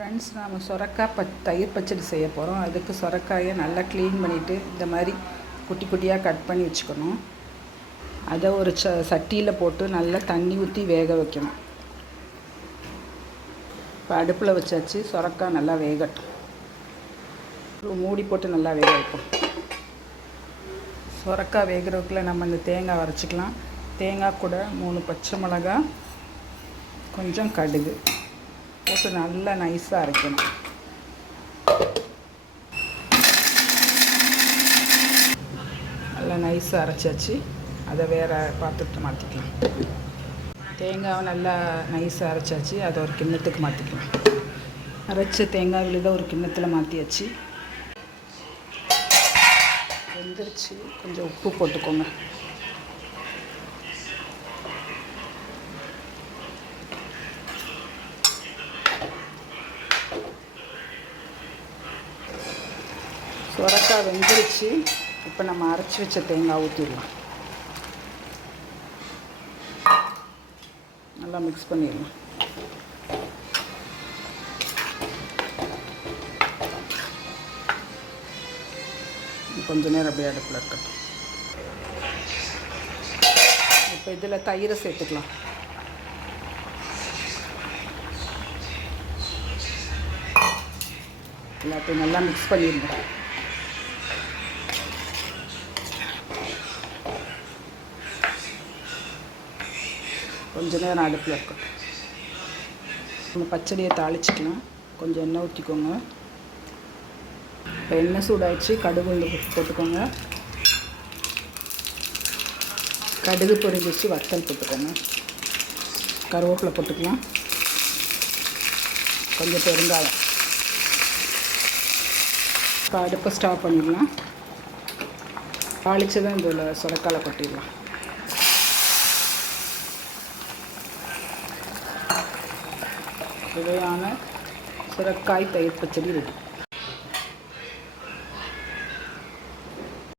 Friends, நாம் சொரக்காய் தயிர் பச்சடி செய்ய போகிறோம். அதுக்கு சொரக்காயை நல்லா க்ளீன் பண்ணிவிட்டு இந்த மாதிரி குட்டி குட்டியாக கட் பண்ணி வச்சுக்கணும். அதை ஒரு சட்டியில் போட்டு நல்லா தண்ணி ஊற்றி வேக வைக்கணும். இப்போ அடுப்பில் வச்சாச்சு. சொரக்காய் நல்லா வேகட்டும். மூடி போட்டு நல்லா வேக வைப்போம். சொரக்காய் வேகிறதுக்குள்ள நம்ம இந்த தேங்காய் அரைச்சிக்கலாம். தேங்காய் கூட 3 பச்சை மிளகாய், கொஞ்சம் கடுகு போட்டு நல்லா நைஸாக அரைக்கணும். நல்லா நைஸாக அரைச்சாச்சு. அதை வேறு பாத்திரத்தை மாற்றிக்கலாம். தேங்காவை நல்லா நைஸாக அரைச்சாச்சு. அதை ஒரு கிண்ணத்துக்கு மாற்றிக்கலாம். அரைச்ச தேங்காய் விழுத ஒரு கிண்ணத்தில் மாற்றியாச்சு. வெந்துருச்சு. கொஞ்சம் உப்பு போட்டுக்கோங்க. சொரக்காய் வெந்துருச்சு. இப்போ நம்ம அரைச்சி வச்ச தேங்காய் ஊற்றிடலாம். நல்லா மிக்ஸ் பண்ணிடலாம். கொஞ்ச நேரம் அப்படியே அடுப்பில் இருக்கட்டும். இப்போ இதில் தயிரை சேர்த்துக்கலாம். எல்லாத்தையும் நல்லா மிக்ஸ் பண்ணிடுங்க. கொஞ்ச நேரம் அடுப்பில் இருக்கட்டும். நம்ம பச்சடியை தாளிச்சிக்கலாம். கொஞ்சம் எண்ணெய் ஊற்றிக்கோங்க. இப்போ எண்ணெய் சூடாகிடுச்சு. கடுகு போட்டுக்கோங்க. கடுகு பொரிஞ்சிச்சு. வத்தல் போட்டுக்கோங்க. கருவேப்பிலை போட்டுக்கலாம். கொஞ்சம் பெருங்காயம். இப்போ அடுப்பை ஸ்டாப் பண்ணிடலாம். தாளித்து தான் இதில் சொரக்காய் கொட்டிடலாம். சுவையான சுரக்காய் தயிர் பச்சடி ரெடி.